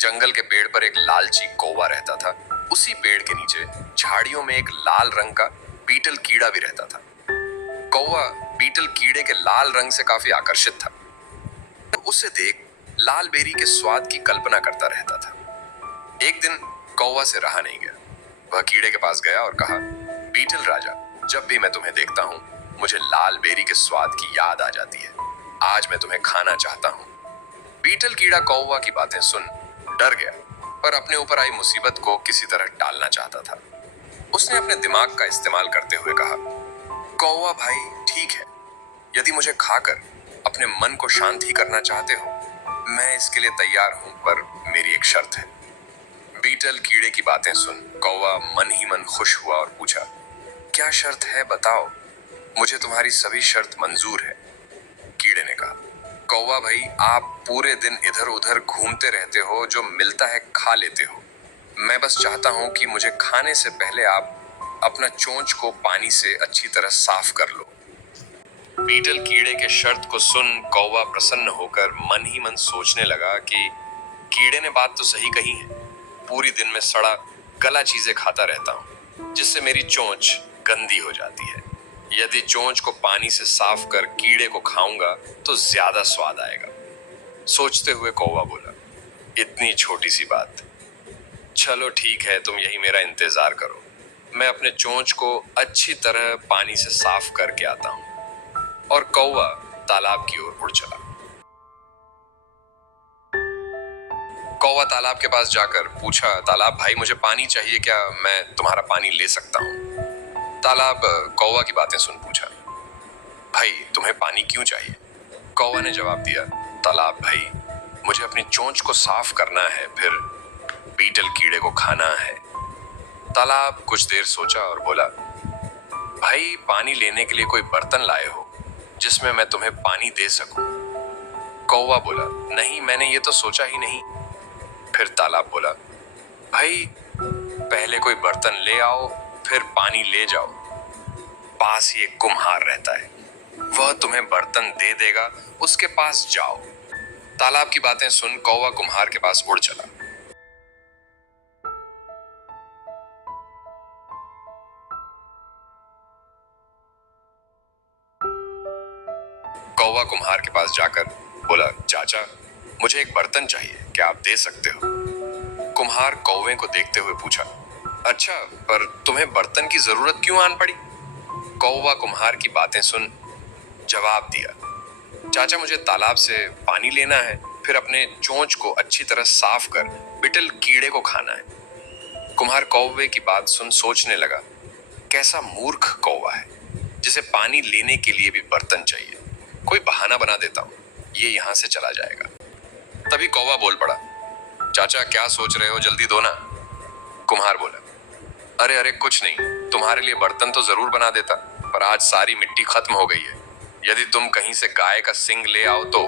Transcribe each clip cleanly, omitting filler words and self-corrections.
जंगल के पेड़ पर एक लालची कौवा रहता था। उसी पेड़ के नीचे झाड़ियों में एक लाल रंग का बीटल कीड़ा भी रहता था। कौवा बीटल कीड़े के लाल रंग से काफी आकर्षित था। उसे देख लाल बेरी के स्वाद की कल्पना करता रहता था। एक दिन कौवा से रहा नहीं गया। वह कीड़े के पास गया और कहा, बीटल राजा, जब भी मैं तुम्हें देखता हूँ मुझे लाल बेरी के स्वाद की याद आ जाती है। आज मैं तुम्हें खाना चाहता हूँ। बीटल कीड़ा कौवा की बातें सुन डर गया, पर अपने ऊपर आई मुसीबत को किसी तरह टालना चाहता था। उसने अपने दिमाग का इस्तेमाल करते हुए कहा, कौवा भाई ठीक है, यदि मुझे खाकर अपने मन को शांत ही करना चाहते हो, मैं इसके लिए तैयार हूं, पर मेरी एक शर्त है। बीटल कीड़े की बातें सुन कौवा मन ही मन खुश हुआ और पूछा, क्या शर्त है बताओ, मुझे तुम्हारी सभी शर्त मंजूर है। कीड़े ने कहा, कौवा भाई आप पूरे दिन इधर उधर घूमते रहते हो, जो मिलता है खा लेते हो। मैं बस चाहता हूं कि मुझे खाने से पहले आप अपना चोंच को पानी से अच्छी तरह साफ कर लो। बीटल कीड़े के शर्त को सुन कौवा प्रसन्न होकर मन ही मन सोचने लगा कि कीड़े ने बात तो सही कही है। पूरी दिन में सड़ा गला चीजें खाता रहता हूँ, जिससे मेरी चोंच गंदी हो जाती है। यदि चोंच को पानी से साफ कर कीड़े को खाऊंगा तो ज्यादा स्वाद आएगा। सोचते हुए कौवा बोला, इतनी छोटी सी बात, चलो ठीक है, तुम यही मेरा इंतजार करो, मैं अपने चोंच को अच्छी तरह पानी से साफ करके आता हूँ। और कौवा तालाब की ओर उड़ चला। कौवा तालाब के पास जाकर पूछा, तालाब भाई मुझे पानी चाहिए, क्या मैं तुम्हारा पानी ले सकता हूँ? तालाब कौवा की बातें सुन पूछा, भाई तुम्हें पानी क्यों चाहिए? कौवा ने जवाब दिया, तालाब भाई मुझे अपनी चोंच को साफ करना है, फिर बीटल कीड़े को खाना है। तालाब कुछ देर सोचा और बोला, भाई पानी लेने के लिए कोई बर्तन लाए हो जिसमें मैं तुम्हें पानी दे सकूं? कौवा बोला, नहीं मैंने ये तो सोचा ही नहीं। फिर तालाब बोला, भाई पहले कोई बर्तन ले आओ, फिर पानी ले जाओ। पास ही एक कुम्हार रहता है, वह तुम्हें बर्तन दे देगा, उसके पास जाओ। तालाब की बातें सुन कौवा कुम्हार के पास उड़ चला। कौवा कुम्हार के पास जाकर बोला, चाचा मुझे एक बर्तन चाहिए, क्या आप दे सकते हो? कुम्हार कौवे को देखते हुए पूछा, अच्छा पर तुम्हें बर्तन की जरूरत क्यों आन पड़ी? कौवा कुम्हार की बातें सुन जवाब दिया, चाचा मुझे तालाब से पानी लेना है, फिर अपने चोंच को अच्छी तरह साफ कर बिटल कीड़े को खाना है। कुम्हार कौवे की बात सुन सोचने लगा, कैसा मूर्ख कौवा है जिसे पानी लेने के लिए भी बर्तन चाहिए। कोई बहाना बना देता हूँ, ये यहाँ से चला जाएगा। तभी कौवा बोल पड़ा, चाचा क्या सोच रहे हो, जल्दी दो ना। कुम्हार बोला, अरे अरे कुछ नहीं, तुम्हारे लिए बर्तन तो जरूर बना देता, पर आज सारी मिट्टी खत्म हो गई है। यदि तुम कहीं से गाय का सिंग ले आओ तो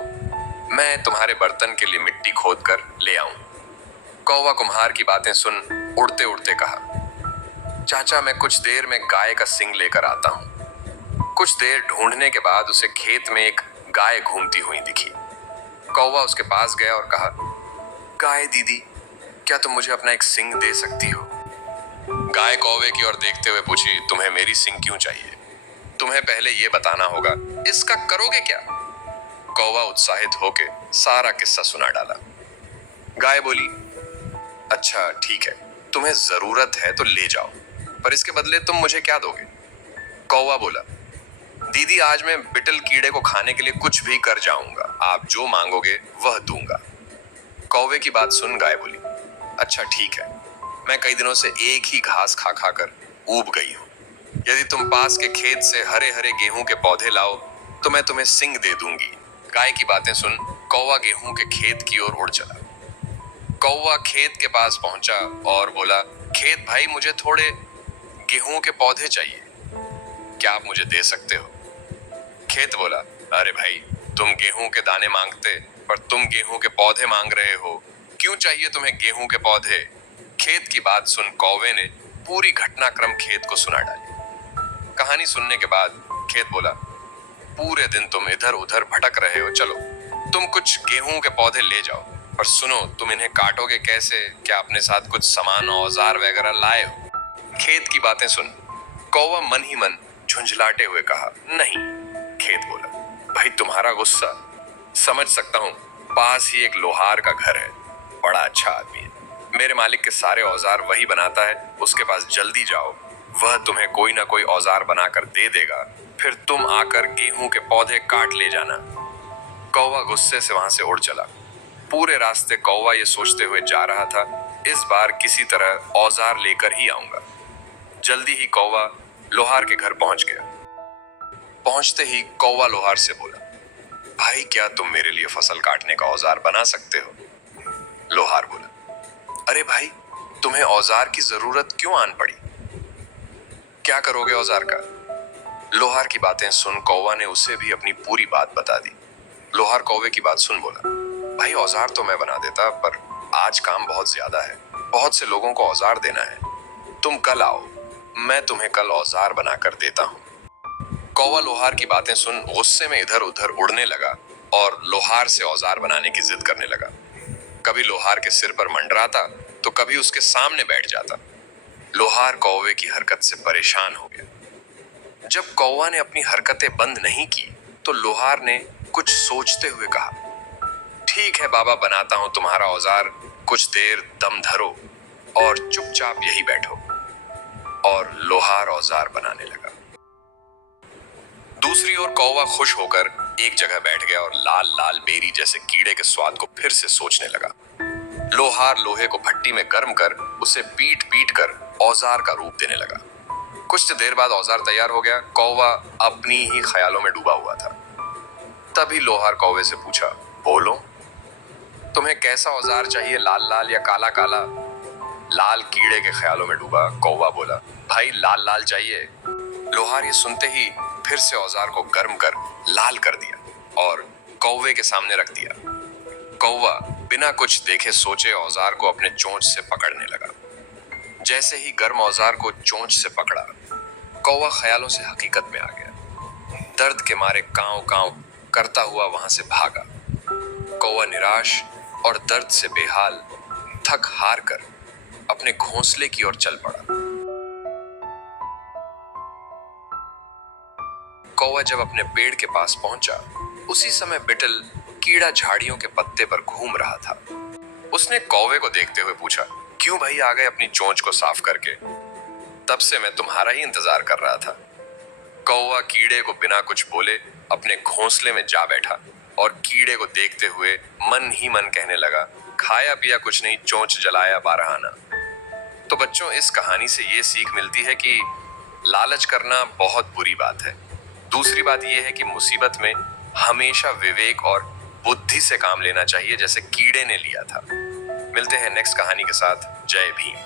मैं तुम्हारे बर्तन के लिए मिट्टी खोद कर ले आऊं। कौवा कुम्हार की बातें सुन उड़ते उड़ते कहा, चाचा मैं कुछ देर में गाय का सिंग लेकर आता हूं। कुछ देर ढूंढने के बाद उसे खेत में एक गाय घूमती हुई दिखी। कौवा उसके पास गया और कहा, गाय दीदी क्या तुम मुझे अपना एक सिंग दे सकती हो? गाय कौवे की ओर देखते हुए पूछी, तुम्हें मेरी सिंग क्यों चाहिए? तुम्हें पहले ये बताना होगा, इसका करोगे क्या? कौवा उत्साहित होके सारा किस्सा सुना डाला। गाय बोली, अच्छा ठीक है, तुम्हें जरूरत है तो ले जाओ, पर इसके बदले तुम मुझे क्या दोगे? कौवा बोला, दीदी आज मैं बिटल कीड़े को खाने के लिए कुछ भी कर जाऊंगा, आप जो मांगोगे वह दूंगा। कौवे की बात सुन गाय बोली, अच्छा ठीक है, मैं कई दिनों से एक ही घास खा खा कर ऊब गई हूँ। यदि तुम पास के खेत से हरे हरे गेहूं के पौधे लाओ तो मैं तुम्हें सिंग दे दूंगी। गाय की बातें सुन कौवा गेहूं के खेत की ओर उड़ चला। कौवा खेत के पास पहुंचा और बोला, खेत भाई मुझे थोड़े गेहूं के पौधे चाहिए, क्या आप मुझे दे सकते हो? खेत बोला, अरे भाई तुम गेहूं के दाने मांगते, पर तुम गेहूं के पौधे मांग रहे हो, क्यों चाहिए तुम्हें गेहूं के पौधे? खेत की बात सुन कौवे ने पूरी घटनाक्रम खेत को सुना डाली। कहानी सुनने के बाद खेत बोला, पूरे दिन तुम इधर उधर भटक रहे हो, चलो तुम कुछ गेहूं के पौधे ले जाओ, पर सुनो, तुम इन्हें काटोगे कैसे? क्या अपने साथ कुछ सामान औजार वगैरह लाए हो? खेत की बातें सुन कौवा मन ही मन झुंझलाते हुए कहा, नहीं। खेत बोला, भाई तुम्हारा गुस्सा समझ सकता हूँ। पास ही एक लोहार का घर है, बड़ा अच्छा आदमी है। मेरे मालिक के सारे औजार वही बनाता है, उसके पास जल्दी जाओ, वह तुम्हें कोई ना कोई औजार बनाकर दे देगा, फिर तुम आकर गेहूं के पौधे काट ले जाना। कौवा गुस्से से वहां से उड़ चला। पूरे रास्ते कौवा ये सोचते हुए जा रहा था, इस बार किसी तरह औजार लेकर ही आऊंगा। जल्दी ही कौवा लोहार के घर पहुंच गया। पहुंचते ही कौवा लोहार से बोला, भाई क्या तुम मेरे लिए फसल काटने का औजार बना सकते हो? लोहार बोला, अरे भाई, तुम्हें औजार की जरूरत क्यों आन पड़ी? क्या करोगे औजार का? लोहार की बातें सुन कौवा ने उसे भी अपनी पूरी बात बता दी। लोहार कौवे की बात सुन बोला, भाई औजार तो मैं बना देता, पर आज काम बहुत ज्यादा है, बहुत से लोगों को औजार देना है। तुम कल आओ, मैं तुम्हें कल औजार बनाकर देता हूँ। कौवा लोहार की बातें सुन गुस्से में इधर उधर उड़ने लगा और लोहार से औजार बनाने की जिद करने लगा। कभी लोहार के सिर पर मंडराता तो कभी उसके सामने बैठ जाता। लोहार कौवे की हरकत से परेशान हो गया। जब कौवा ने अपनी हरकतें बंद नहीं की तो लोहार ने कुछ सोचते हुए कहा, ठीक है बाबा, बनाता हूं तुम्हारा औजार, कुछ देर दम धरो और चुपचाप यही बैठो। और लोहार औजार बनाने लगा। दूसरी ओर कौवा खुश होकर एक जगह बैठ गया और लाल लाल बेरी जैसे कीड़े के स्वाद को फिर से सोचने लगा। लोहार लोहे को भट्टी में गर्म कर उसे पीट पीट कर औजार का रूप देने लगा। कुछ देर बाद औजार तैयार हो गया। कौवा अपनी ही ख्यालों में डूबा हुआ था। तभी लोहार कौवे से पूछा, बोलो, तुम्हें कैसा औजार चाहिए, लाल लाल या काला काला? लाल कीड़े के ख्यालों में डूबा कौवा बोला, भाई लाल लाल चाहिए। लोहार ये सुनते ही फिर से औजार को गर्म कर लाल कर दिया और कौवे के सामने रख दिया। कौवा बिना कुछ देखे सोचे औजार को अपने चोंच से पकड़ने लगा। जैसे ही गर्म औजार को चोंच से पकड़ा, कौवा ख्यालों से हकीकत में आ गया। दर्द के मारे कांव कांव करता हुआ वहां से भागा। कौवा निराश और दर्द से बेहाल थक हार कर अपने घोंसले की ओर चल पड़ा। कौवा जब अपने पेड़ के पास पहुंचा, उसी समय बिटल कीड़ा झाड़ियों के पत्ते पर घूम रहा था। उसने कौवे को देखते हुए पूछा, क्यों भाई आ गए अपनी चोंच को साफ करके? तब से मैं तुम्हारा ही इंतजार कर रहा था। कौवा कीड़े को बिना कुछ बोले अपने घोंसले में जा बैठा और कीड़े को देखते हुए मन ही मन कहने लगा, खाया पिया कुछ नहीं, चोंच जलाया बारहाना। तो बच्चों, इस कहानी से ये सीख मिलती है कि लालच करना बहुत बुरी बात है। दूसरी बात यह है कि मुसीबत में हमेशा विवेक और बुद्धि से काम लेना चाहिए, जैसे कीड़े ने लिया था। मिलते हैं नेक्स्ट कहानी के साथ। जय भीम।